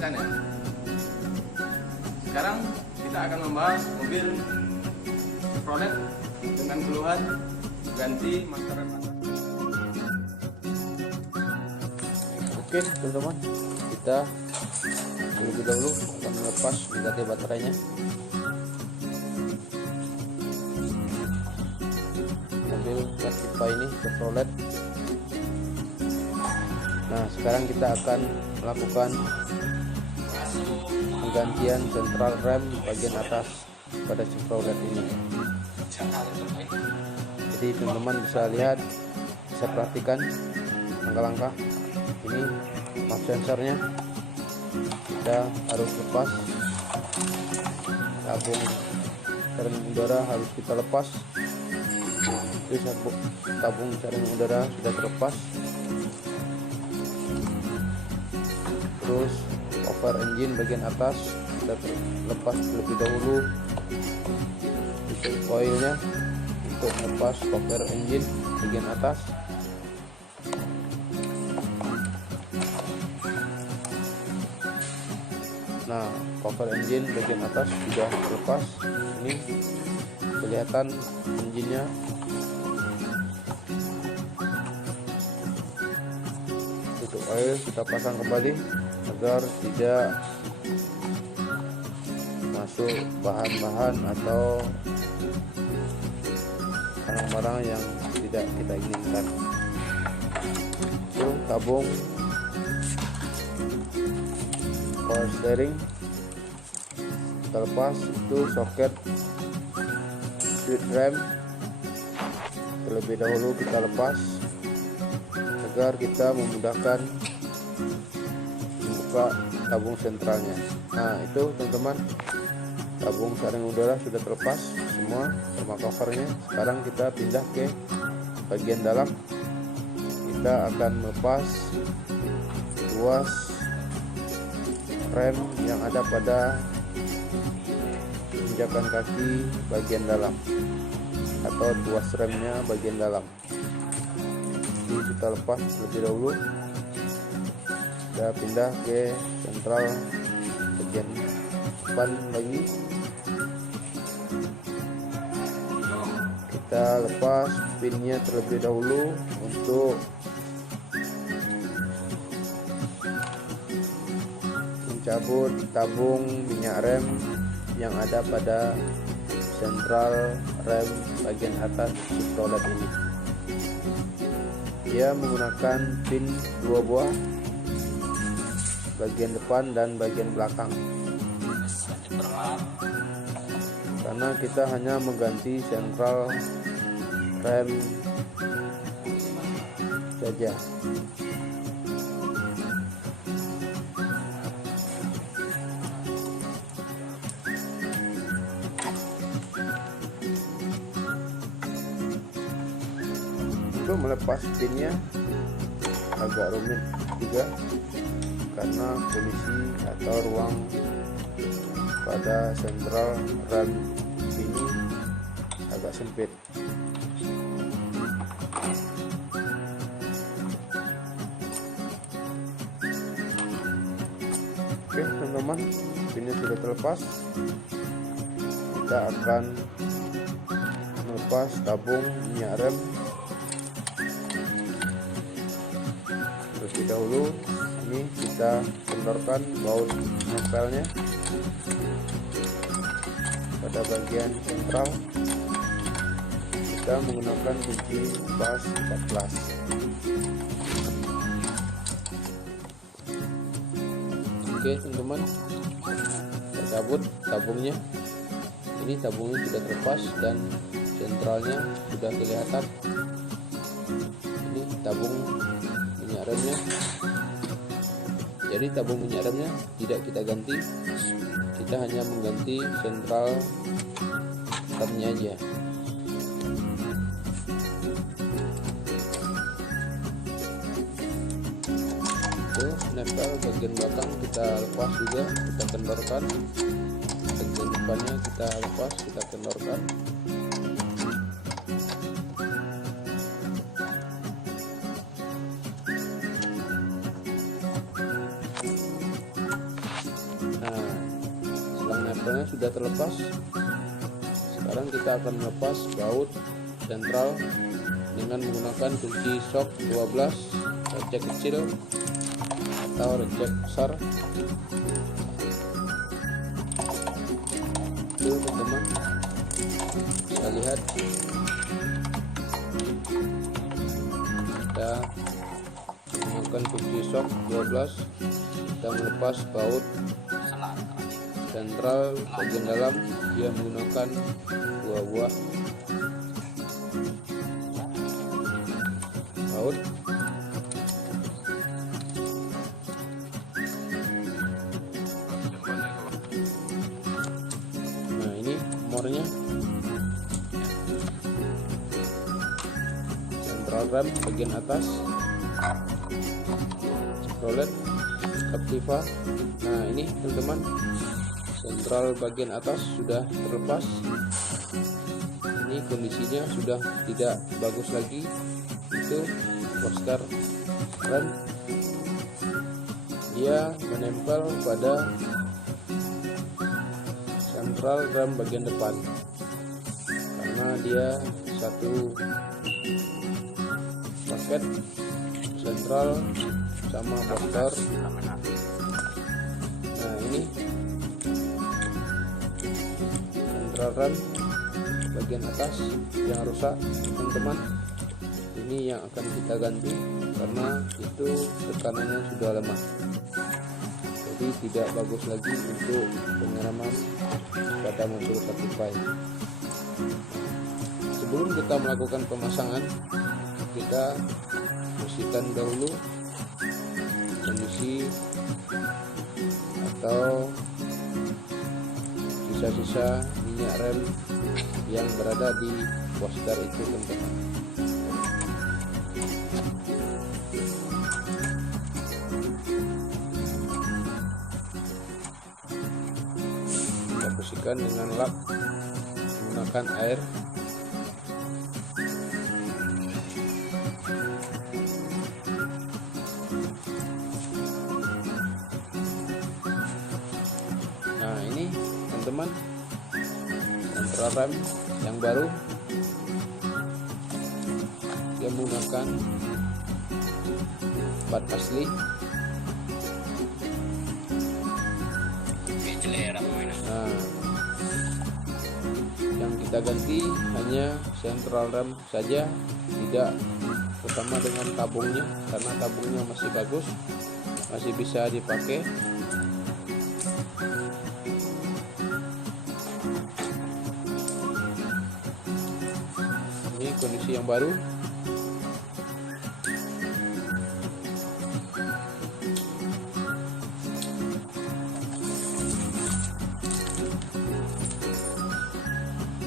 rekan-rekan ya. Sekarang kita akan membahas mobil Chevrolet dengan keluhan ganti master rem atas. Oke teman-teman, kita terlebih dahulu akan melepas mengganti baterainya. Mobil Vertipa ini Chevrolet. Nah, sekarang kita akan melakukan penggantian sentral rem bagian atas pada Chevrolet ini. Jadi teman-teman bisa lihat, bisa perhatikan langkah-langkah ini, map sensornya kita harus lepas, tabung saring udara harus kita lepas. Itu tabung saring udara sudah terlepas. Terus cover engine bagian atas kita lepas terlebih dahulu. Untuk coilnya untuk lepas cover engine bagian atas. Nah, cover engine bagian atas sudah terlepas. Ini kelihatan engine-nya. Untuk oil kita pasang kembali agar tidak masuk bahan-bahan atau barang-barang yang tidak kita inginkan. Itu tabung power steering kita lepas. Itu soket switch rem terlebih dahulu kita lepas agar kita memudahkan membuka tabung sentralnya. Nah, itu teman-teman, tabung saring udara sudah terlepas semua sama covernya. Sekarang kita pindah ke bagian dalam. Kita akan melepas ruas rem yang ada pada injakan kaki bagian dalam atau tuas remnya bagian dalam. Jadi kita lepas lebih dahulu. Kita pindah ke sentral bagian depan lagi. Kita lepas pinnya terlebih dahulu untuk mencabut tabung minyak rem yang ada pada sentral rem bagian atas Chevrolet ini. Dia menggunakan pin 2 buah, bagian depan dan bagian belakang, karena kita hanya mengganti sentral rem saja. Untuk melepas pinnya agak rumit juga karena posisi atau ruang pada sentral rem ini agak sempit. Oke teman-teman, pinnya sudah terlepas. Kita akan melepas tabung minyak rem terlebih dahulu. Ini kita kendorkan baut nempelnya pada bagian sentral. Kita menggunakan kunci pas 14. Oke teman-teman, tercabut tabungnya. Ini tabungnya sudah terlepas dan sentralnya sudah kelihatan. Ini tabung minyak remnya. Jadi tabung minyak remnya tidak kita ganti, kita hanya mengganti sentral remnya aja. Itu nempel bagian belakang kita lepas juga, kita kendorkan. Bagian depannya kita lepas, kita kendorkan. covernya sudah terlepas. Sekarang kita akan melepas baut sentral dengan menggunakan kunci shock 12 reject kecil atau reject besar. Tuh teman-teman, bisa lihat kita menggunakan kunci shock 12, kita melepas baut sentral bagian dalam. Dia menggunakan dua buah baut. Nah, ini nomornya, sentral rem bagian atas, Chevrolet Captiva. Nah, ini teman-teman, sentral bagian atas sudah terlepas. Ini kondisinya sudah tidak bagus lagi. Itu poster rem, dia menempel pada sentral rem bagian depan karena dia satu paket sentral sama poster. Nah, ini sentral rem bagian atas yang rusak teman-teman. Ini yang akan kita ganti karena itu tekanannya sudah lemah, jadi tidak bagus lagi untuk pengereman pada mobil Captiva. Sebelum kita melakukan pemasangan, kita bersihkan dahulu kondisi atau sisa-sisa minyak rem yang berada di poster itu teman-teman. Kita bersihkan dengan lap menggunakan air. Nah, ini teman-teman, sentral rem yang baru, dia menggunakan bat asli. Nah, yang kita ganti hanya sentral rem saja, tidak bersama dengan tabungnya karena tabungnya masih bagus, masih bisa dipakai. Ini kondisi yang baru.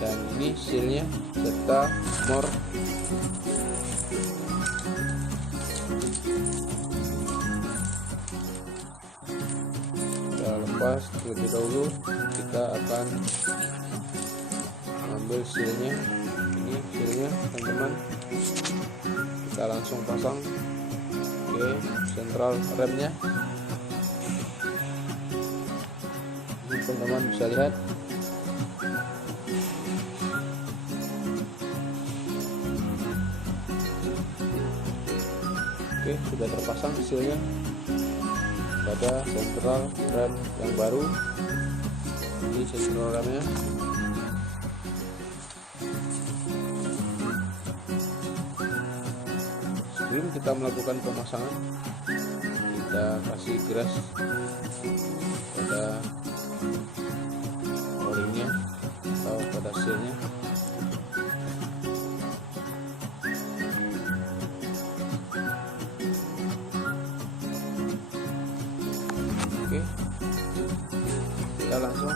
Dan ini sealnya serta mor. Kita lepas terlebih dahulu. Kita akan ambil sealnya. Ini sealnya teman-teman, kita langsung pasang ke sentral remnya. Ini teman-teman bisa lihat. Oke, sudah terpasang sealnya pada sentral rem yang baru. Ini sentral remnya. Sebelum kita melakukan pemasangan, kita kasih gres pada o-ringnya atau pada sealnya. Oke, kita langsung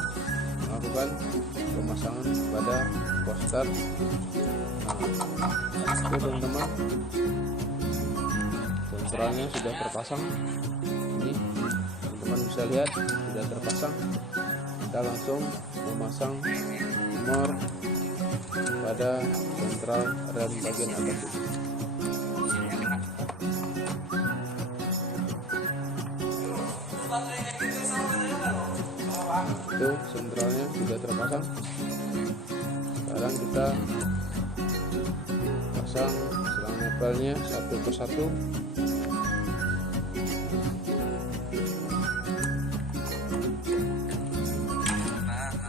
melakukan pemasangan pada poster. Nah, oke teman-teman, sentralnya sudah terpasang. Ini teman-teman bisa lihat sudah terpasang. Kita langsung memasang nomor pada sentral rem bagian atas ini. itu sentralnya sudah terpasang. Sekarang kita pasang selang nempelnya satu persatu.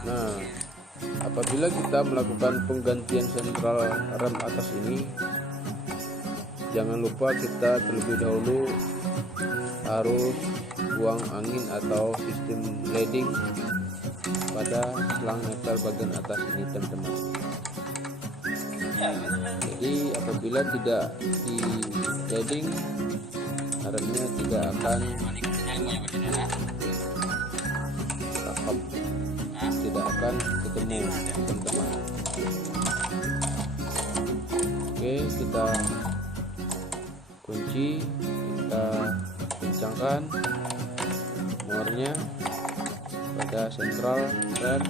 Nah, apabila kita melakukan penggantian sentral rem atas ini, jangan lupa kita terlebih dahulu harus buang angin atau sistem leading pada selang nempel bagian atas ini, teman-teman. Jadi apabila tidak di leading, remnya tidak akan rakam, tidak akan ketemu, teman-teman. Oke, kita kunci, kita kencangkan muarnya pada sentral rem.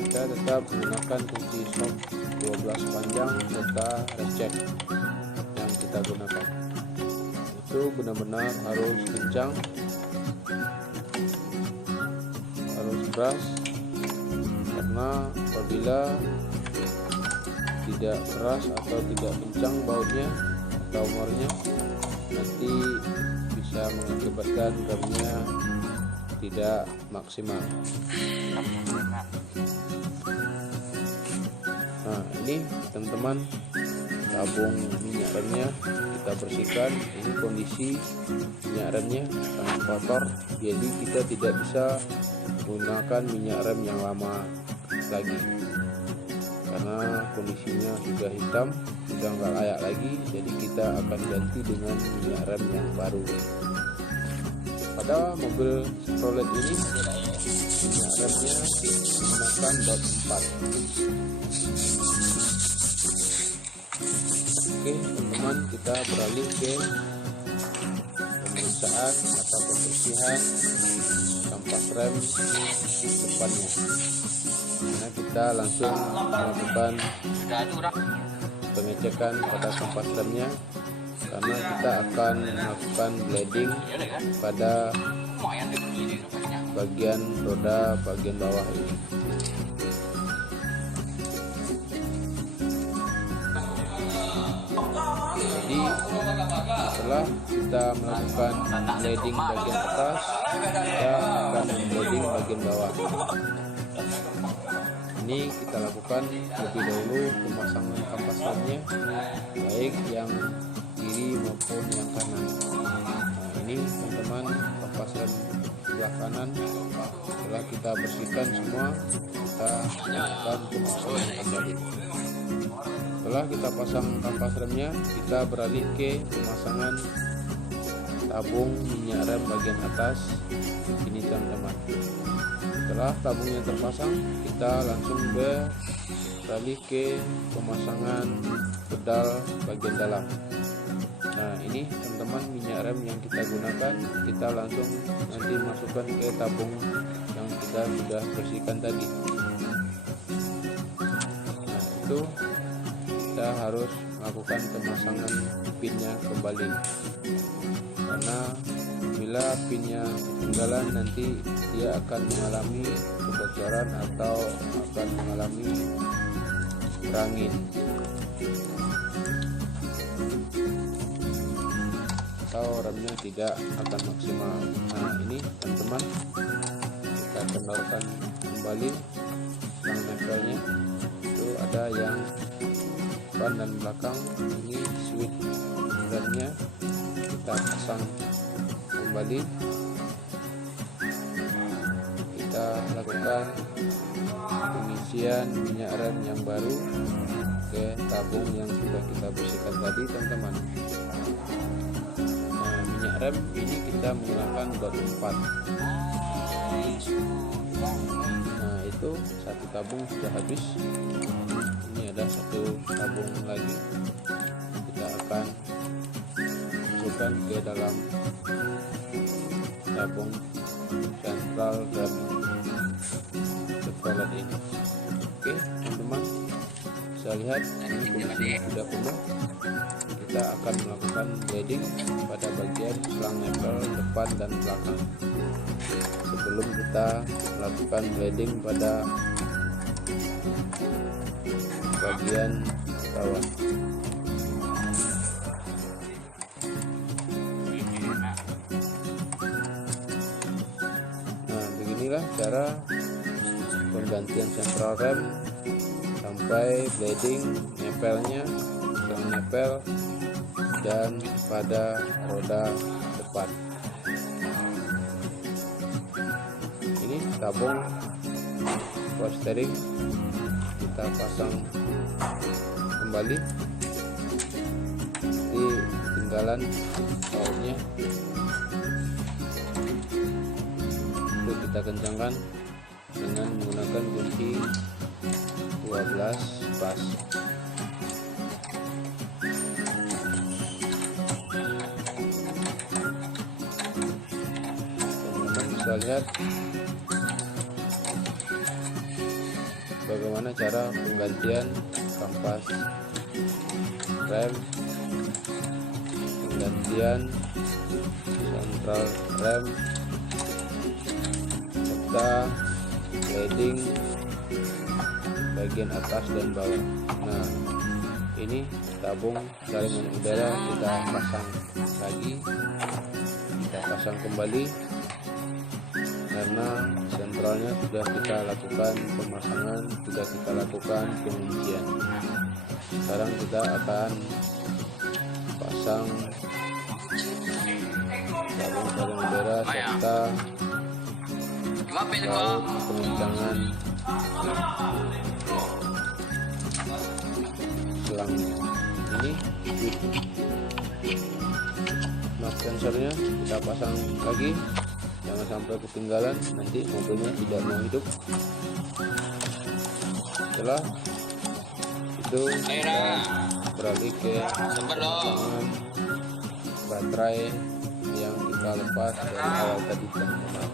Kita tetap menggunakan kunci shock 12 panjang serta ratchet yang kita gunakan. Itu benar-benar harus kencang, harus keras, karena apabila tidak keras atau tidak kencang bautnya atau muarnya, nanti bisa mengakibatkan remnya tidak maksimal. Nah, ini teman-teman tabung minyak remnya kita bersihkan. Ini kondisi minyak remnya sangat kotor, jadi kita tidak bisa menggunakan minyak rem yang lama lagi karena kondisinya sudah hitam, sudah nggak layak lagi. Jadi kita akan ganti dengan minyak rem yang baru. Pada mobil Chevrolet ini minyak remnya menggunakan dot 4. Oke teman-teman, kita beralih ke pemeriksaan atau pembersihan kampas rem depannya. Nah, kita langsung melakukan pengecekan pada kampas remnya, karena kita akan melakukan bleeding pada bagian roda bagian bawah ini. Jadi setelah kita melakukan bleeding bagian atas, kita akan bleeding bagian bawah. Ini kita lakukan lebih dahulu pemasangan kampas remnya, baik yang kiri maupun yang kanan. Nah, ini teman-teman kampas rem sebelah kanan. Setelah kita bersihkan semua, kita lakukan pemasangan kembali. Setelah kita pasang kampas remnya, kita beralih ke pemasangan tabung minyak rem bagian atas ini, teman-teman. Setelah tabungnya terpasang, kita langsung beralih ke pemasangan pedal bagian dalam. Nah, ini teman-teman minyak rem yang kita gunakan, kita langsung nanti masukkan ke tabung yang kita sudah bersihkan tadi. Nah, itu kita harus melakukan pemasangan pinnya kembali, karena bila pinnya ketinggalan nanti dia akan mengalami kebocoran atau akan mengalami berangin atau remnya tidak akan maksimal. Nah, ini teman-teman, kita kendorkan kembali selang nempelnya. Itu ada yang depan dan belakang. Ini switch remnya kita pasang kembali. Kita lakukan pengisian minyak rem yang baru ke tabung yang sudah kita bersihkan tadi, teman-teman. Nah, minyak rem ini kita menggunakan dot 4. Nah, itu satu tabung sudah habis. Ini ada satu tabung lagi, kita akan masukkan ke dalam tabung sentral rem Chevrolet ini. Oke teman-teman, bisa lihat ini kondisinya sudah penuh. kita akan melakukan bleeding pada bagian selang nempel depan dan belakang. Sebelum kita melakukan bleeding pada bagian bawah. Nah, beginilah cara penggantian central rem sampai bleeding nempelnya, selang nempel dan pada roda depan. Ini tabung power steering kita pasang kembali di ketinggalan bautnya. Itu kita kencangkan dengan menggunakan kunci 12 pas. Teman-teman bisa lihat bagaimana cara penggantian kampas rem, penggantian central rem, serta bleeding bagian atas dan bawah. Nah, ini tabung saringan udara kita pasang lagi, kita pasang kembali karena sentralnya sudah kita lakukan pemasangan, sudah kita lakukan penguncian. Sekarang kita akan pasang tabung saringan udara serta baut pengencangan selang ini. Knob sensornya kita pasang lagi, jangan sampai ketinggalan, nanti mobilnya tidak mau hidup. Setelah itu kita beralih ke pemasangan baterai yang kita lepas dari awal tadi, teman-teman.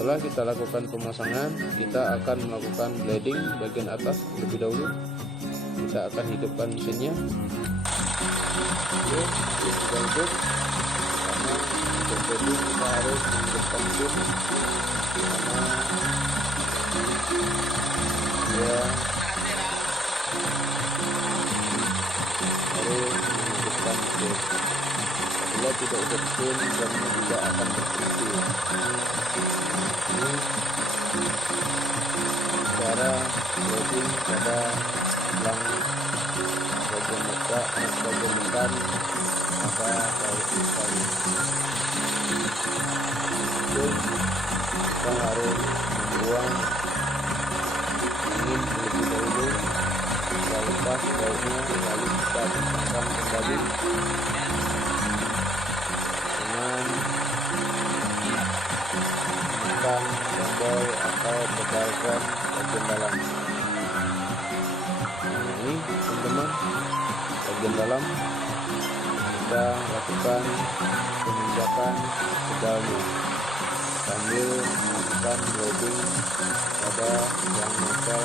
Setelah kita lakukan pemasangan, kita akan melakukan bleeding bagian atas lebih dahulu. Kita akan hidupkan mesinnya. Oke, kita hidup. Karena untuk bleeding kita harus menghidupkan mesin, karena dia harus menghidupkan mesin. Apabila tidak hidup mesin, jamnya tidak akan berfungsi. Ini cara bleeding pada selang bagian depan, bagian depan pada baut depan. Itu kita harus membuang angin terlebih dahulu, kita lepas bautnya, lalu kita pasangkan kembali dengan menekan tombol atau pedal rem bagian dalam. Nah, ini teman-teman bagian dalam kita lakukan peminjakan pedalnya sambil melakukan bleeding pada yang nempel,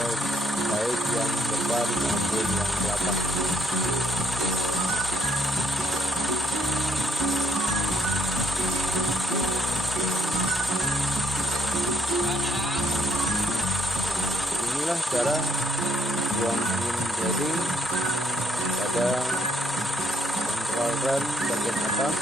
baik yang depan maupun yang belakang. Inilah cara buang angin bleeding pada central rem bagian atas.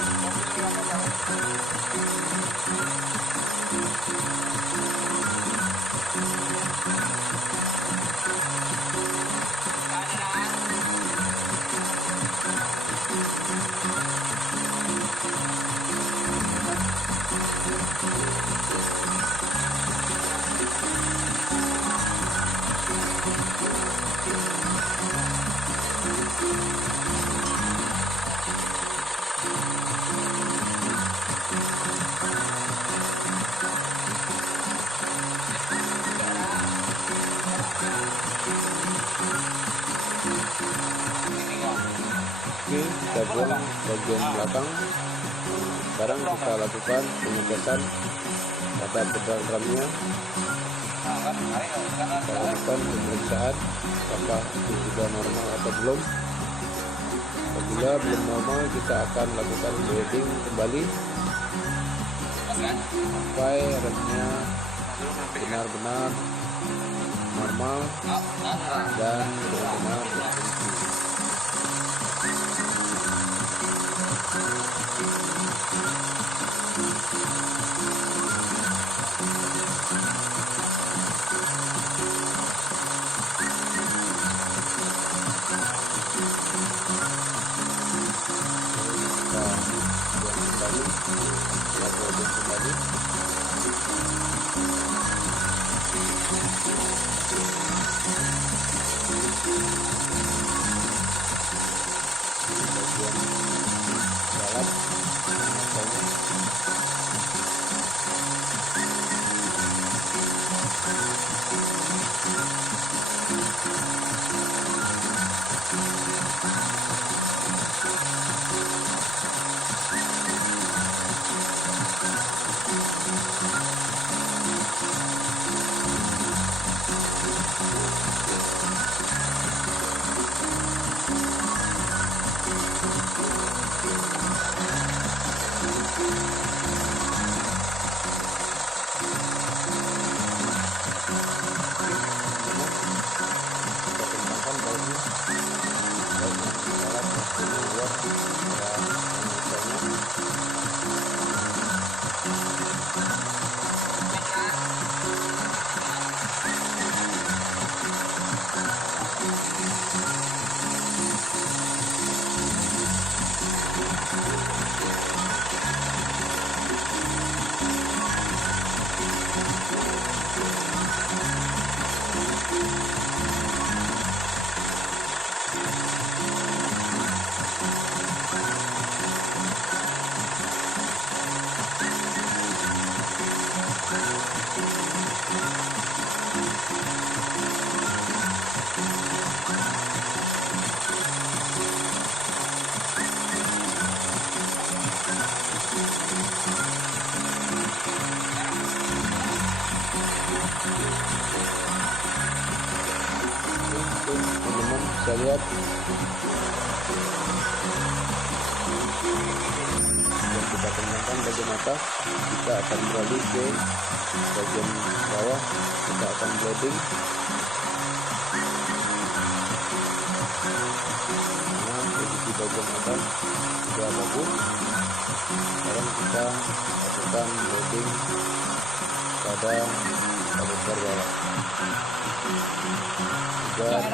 Oke, kita buang bagian belakang. Sekarang kita lakukan pengetesan pada pedal remnya. Kita lakukan pemeriksaan apakah itu sudah normal atau belum. Apabila belum normal, kita akan lakukan bleeding kembali sampai remnya benar-benar normal dan benar-benar berfungsi. Teman-teman bisa lihat yang kita kenakan bagian atas, kita akan beralih ke bagian bawah, kita akan bleeding. Nah, posisi bagian atas sudah bagus. Sekarang kita lakukan bleeding pada besar bawah agar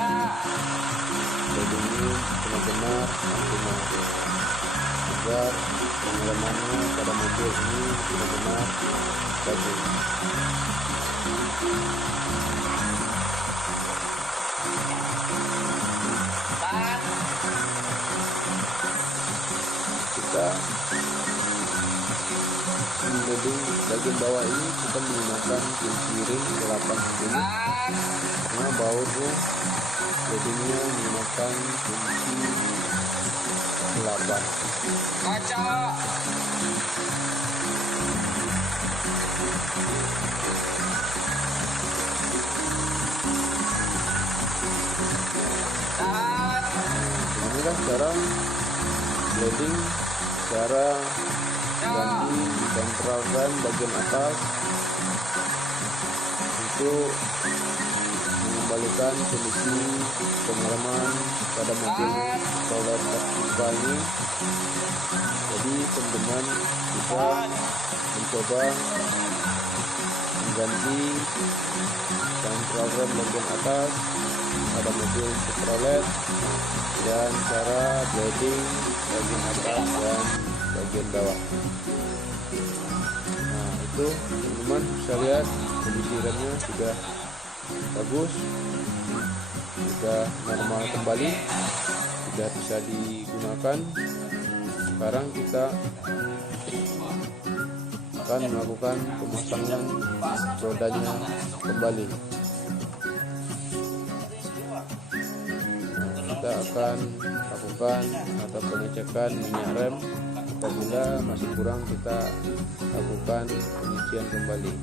bleeding ini benar-benar maksimal, agar pengalamannya pada mobil ini benar-benar bagus. Kita bleeding bagian bawah ini kita menggunakan kunci ring 8 ini, karena bautnya bleedingnya menggunakan kunci 8. Kaca. Inilah cara bleeding, cara ganti sentral rem bagian atas untuk mengembalikan kondisi pengalaman pada mobil Chevrolet Captiva ini. Jadi teman-teman bisa mencoba mengganti sentral rem bagian atas pada mobil Chevrolet dan cara bleeding bagian atas dan bagian bawah. Nah, itu teman-teman bisa lihat kondisi remnya sudah bagus, sudah normal kembali, sudah bisa digunakan. Sekarang kita akan melakukan pemasangan rodanya kembali. Kita akan lakukan atau pengecekan minyak rem. Apabila masih kurang, kita lakukan penyucian kembali.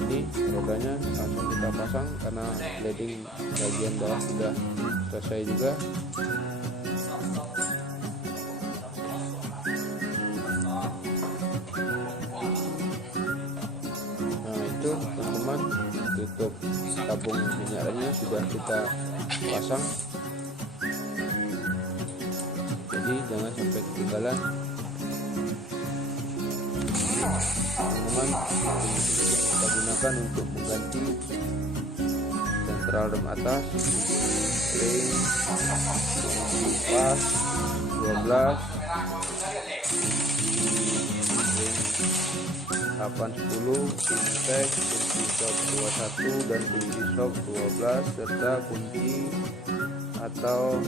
Ini rodanya langsung kita pasang karena leading bagian bawah sudah selesai juga. Nah itu teman-teman, tutup tabung minyaknya sudah kita pasang, jadi jangan sampai ketinggalan teman-teman. Kita gunakan untuk mengganti sentral rem atas, ring, pas 12, 810, kunci tek, kunci shock 21 dan kunci shock 12 serta kunci atau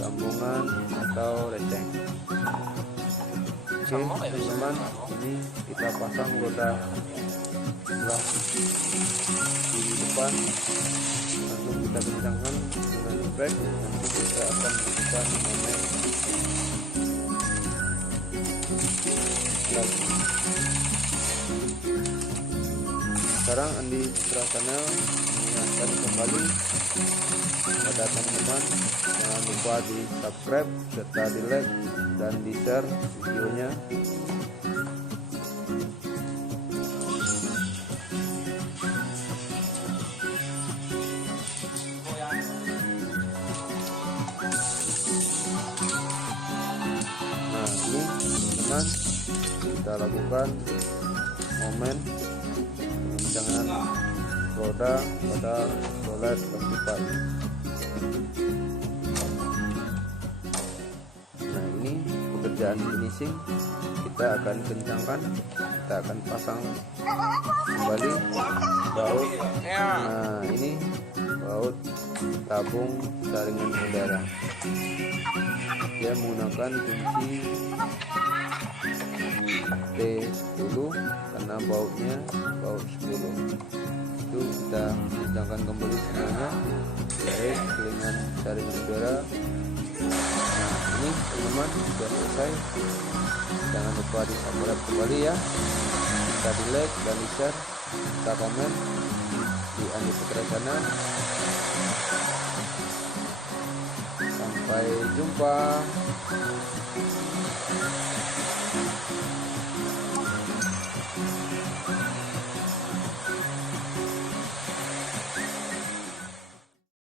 sambungan atau receng. Oke teman-teman, ini kita pasang roda sebelah kiri depan, langsung kita kencangkan dengan brake. Nanti kita akan melakukan momen lagi. Sekarang Andi Putra Channel mengingatkan kembali pada teman-teman, jangan lupa di subscribe serta di like dan di share videonya. Nah ini teman-teman, kita lakukan momen pengencangan roda pada rolet keempat. Nah ini pekerjaan finishing, kita akan kencangkan, kita akan pasang kembali baut. Nah ini baut tabung saringan udara, dia menggunakan kunci T10 karena bautnya baut 10. Itu kita kencangkan kembali semuanya, baik selingan saringan udara. Nah ini teman-teman sudah selesai. Jangan lupa di subscribe kembali ya, kita di like dan di share, kita komen di Andi Putra Channel. Sampai jumpa.